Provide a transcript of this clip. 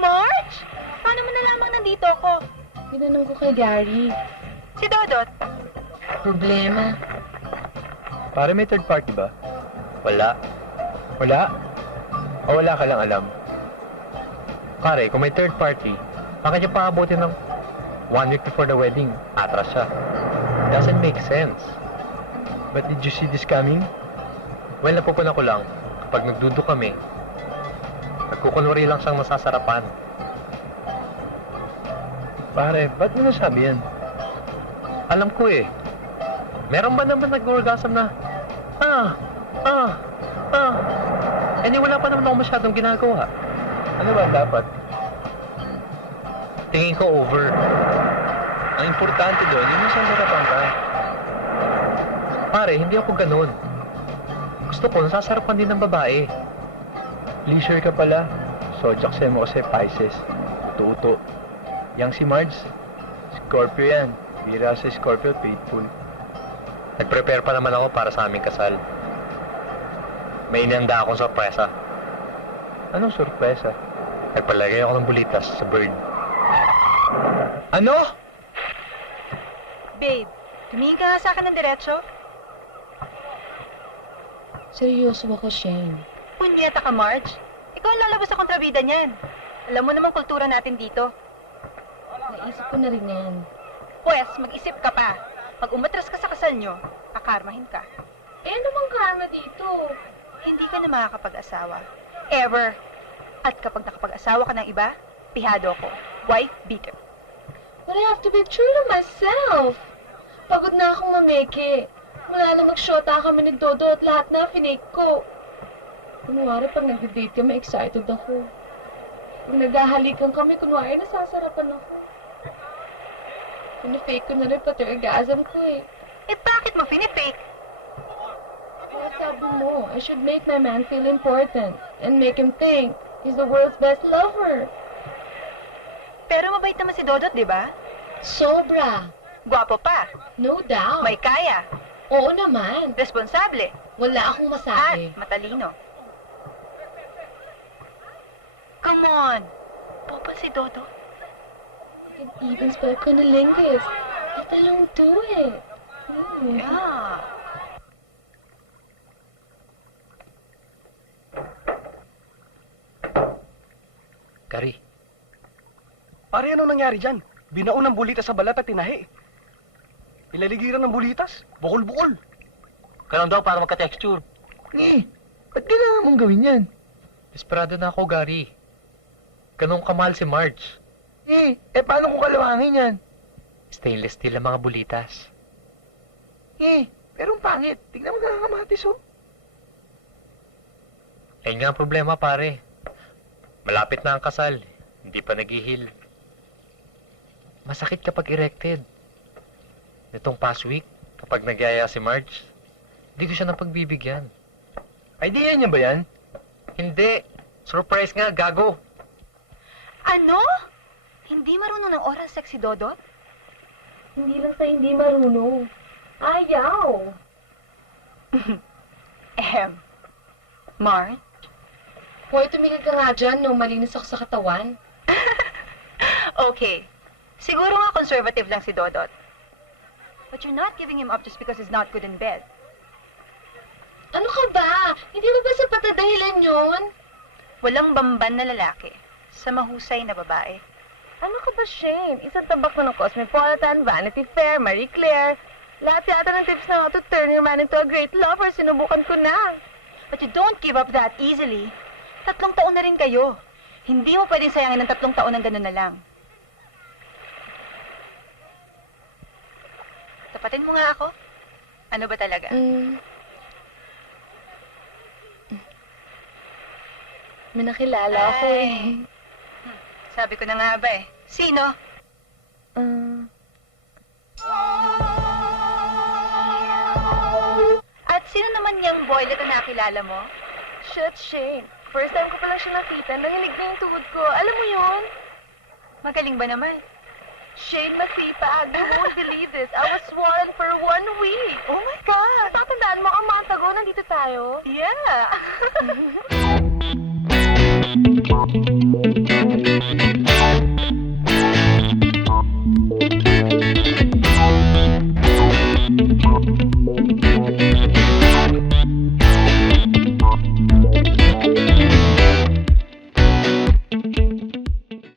Marge? Paano mo nalamang nandito ako? Tinanong ko kay Gary. Si Dodot? Problema. Pare, may third party ba? Wala. Wala? O wala ka lang alam? Pare, kung may third party, bakit niya paabutin ng 1 week before the wedding? Atras siya. Doesn't make sense. But did you see this coming? Well, napupunan ko lang, kapag nagdudo kami, nagkukunwari lang siyang masasarapan. Pare, ba't mo nasabi yan? Alam ko eh. Meron ba naman nag-orgasm na Eh di wala pa naman ako masyadong ginagawa. Ano ba dapat? Tingin ko over. Ang importante doon, yung nasasarapan ka. Pare, hindi ako ganun. Gusto ko, nasasarapan din ng babae. Leisure ka pala. Zodiac sign mo kasi Pisces. Uto-uto. Yang si Marge, Scorpio yan. Bira sa Scorpio, faithful. Nag-prepare pa naman ako para sa aming kasal. May inihanda akong sorpresa. Anong sorpresa? Nagpalagay ako ng bulitas sa bird. Ano? Babe, tumingin ka nga sa akin ng diretsyo. Seryoso ako, Shane. Punyeta ka, Marge. Ikaw ang lalabas sa kontrabida niyan. Alam mo namang kultura natin dito. Naisip ko na rin yan. Pwes, mag-isip ka pa. Pag umatras ka sa kasal nyo, kakarmahin ka. Eh, ano bang karma dito? Hindi ka na makakapag-asawa. Ever. At kapag nakapag-asawa ka ng iba, pihado ko. Wife beater. But I have to be true to myself. Pagod na akong mameke. Mula na mag-shota kami ni Dodo at lahat na finake ko. Kunwari pag nag-date kami, excited ako. Pag naghahalikan kami, kunwari nasasarapan ako. Pinafake ko na rin pati orgasm ko eh. Eh bakit mo finifake? Kaya sabi mo, I should make my man feel important and make him think he's the world's best lover. Pero mabait naman si Dodot, di ba? Sobra. Gwapo pa. No doubt. May kaya. Oo naman. Responsable. Wala akong At masabi. matalino. Come on. Popa si Dodot. I can even spell cunnilingus. Let alone do it. Yeah. Gary. Pare, ano nangyari dyan? Binaon ng bulitas sa balat at tinahi. Ilaligiran ng bulitas. Bukol-bukol. Ganun daw para magka-texture. Ba't kailangan mong gawin yan? Desperado na ako, Gary. Ganun kamahal si Marge. Paano kung kalawangin yan? Stainless steel ang mga bulitas. Pero ang pangit. Tignan mo nakakamatis, oh. Ayun nga ang problema, pare. Malapit na ang kasal. Hindi pa naghihil. Masakit kapag erected. Nitong past week, kapag nagyaya si Marge, hindi ko siya napagbibigyan. Idea niya ba yan? Hindi. Surprise nga, gago. Ano? Hindi marunong ng oral sex si Dodot? Hindi lang sa hindi marunong. Ayaw. Marge? Hoy, tumigil ka nga dyan nung malinis ako sa katawan. Okay. Siguro nga conservative lang si Dodot. But you're not giving him up just because he's not good in bed. Ano ka ba? Hindi mo ba sapat na dahilan yun? Walang bamban na lalaki sa mahusay na babae. Ano ka ba, Shane? Isang tabak mo ng Cosmopolitan, Vanity Fair, Marie Claire. Lahat yata ng tips na to turn your man into a great lover. Sinubukan ko na. But you don't give up that easily. 3 taon na rin kayo. Hindi mo pwedeng sayangin ng 3 taon ng gano'n na lang. Tapatin mo nga ako. Ano ba talaga? May nakilala ako eh. Sabi ko na nga ba eh. Sino? At sino naman yung boylet na nakilala mo? Shit, Shane. First time ko pa lang siya nakita. Nanginig na yung tuhod ko. Alam mo yun? Magaling ba naman? Shane, masipag. You won't believe this. I was swollen for 1 week. Oh my God! Tatandaan mo, a month ago, nandito tayo. Yeah!